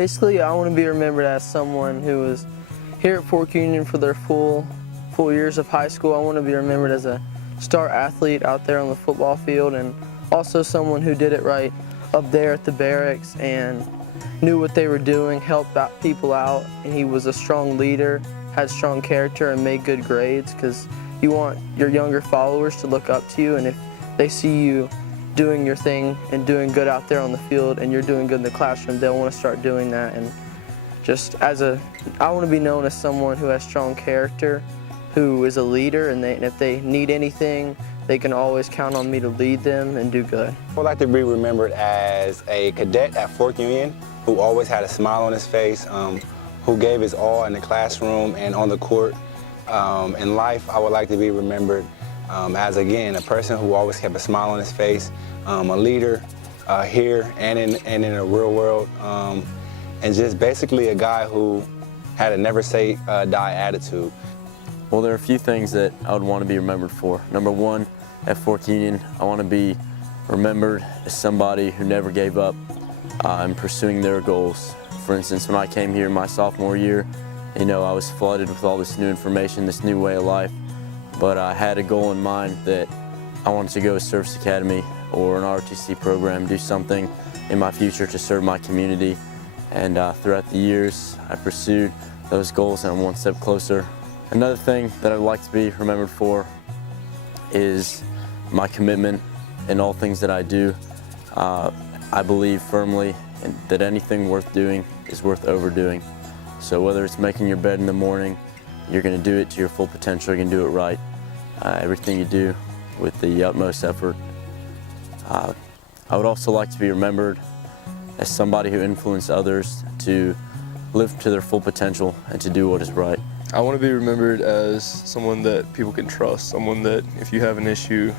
Basically, I want to be remembered as someone who was here at Fork Union for their full years of high school. I want to be remembered as a star athlete out there on the football field, and also someone who did it right up there at the barracks and knew what they were doing, helped people out, and he was a strong leader, had strong character, and made good grades, because you want your younger followers to look up to you, and if they see you doing your thing and doing good out there on the field and you're doing good in the classroom, they'll want to start doing that. And just I want to be known as someone who has strong character, who is a leader, and if they need anything, they can always count on me to lead them and do good. I would like to be remembered as a cadet at Fork Union who always had a smile on his face, who gave his all in the classroom and on the court. In life, I would like to be remembered as, again, a person who always kept a smile on his face, a leader here and in the real world, and just basically a guy who had a never say die attitude. Well, there are a few things that I would want to be remembered for. Number one, at Fork Union, I want to be remembered as somebody who never gave up in pursuing their goals. For instance, when I came here my sophomore year, I was flooded with all this new information, this new way of life, but I had a goal in mind that I wanted to go to Service Academy or an ROTC program, do something in my future to serve my community. And throughout the years, I pursued those goals, and I'm one step closer. Another thing that I'd like to be remembered for is my commitment in all things that I do. I believe firmly that anything worth doing is worth overdoing. So whether it's making your bed in the morning, you're going to do it to your full potential, you're going to do it right. Everything you do with the utmost effort. I would also like to be remembered as somebody who influenced others to live to their full potential and to do what is right. I want to be remembered as someone that people can trust, someone that if you have an issue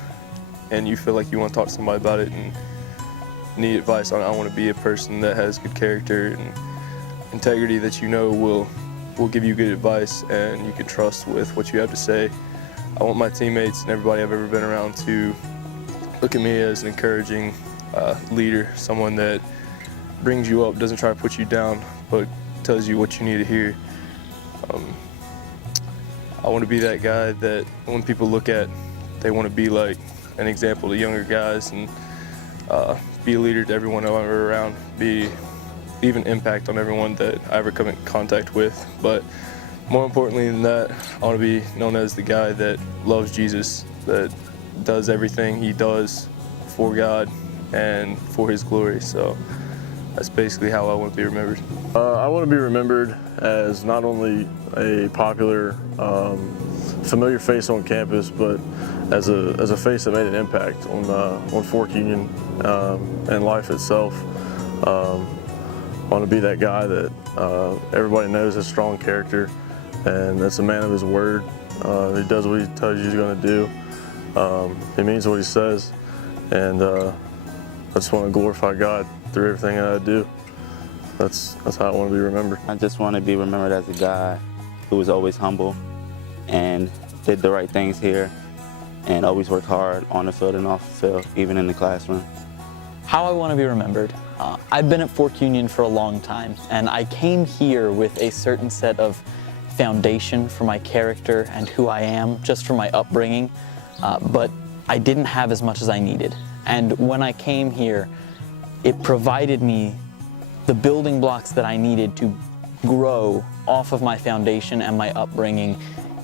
and you feel like you want to talk to somebody about it and need advice on it, I want to be a person that has good character and integrity, that will give you good advice and you can trust with what you have to say. I want my teammates and everybody I've ever been around to look at me as an encouraging leader, someone that brings you up, doesn't try to put you down, but tells you what you need to hear. I want to be that guy that when people look at, they want to be like an example to younger guys, and be a leader to everyone I'm ever around, leave an impact on everyone that I ever come in contact with. But more importantly than that, I want to be known as the guy that loves Jesus, that does everything he does for God and for his glory. So that's basically how I want to be remembered. I want to be remembered as not only a popular, familiar face on campus, but as a face that made an impact on Fork Union and life itself. I want to be that guy that everybody knows has strong character, and that's a man of his word. He does what he tells you he's going to do. He means what he says, and I just want to glorify God through everything that I do. That's how I want to be remembered. I just want to be remembered as a guy who was always humble and did the right things here and always worked hard on the field and off the field, even in the classroom. How I want to be remembered. I've been at Fork Union for a long time, and I came here with a certain set of foundation for my character and who I am, just from my upbringing, but I didn't have as much as I needed. And when I came here, it provided me the building blocks that I needed to grow off of my foundation and my upbringing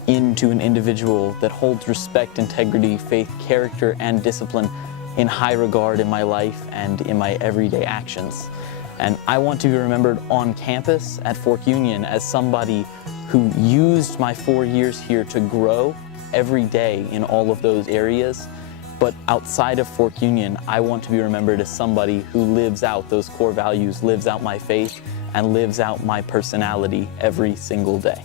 into an individual that holds respect, integrity, faith, character, and discipline in high regard in my life and in my everyday actions. And I want to be remembered on campus at Fork Union as somebody who used my 4 years here to grow every day in all of those areas. But outside of Fork Union, I want to be remembered as somebody who lives out those core values, lives out my faith, and lives out my personality every single day.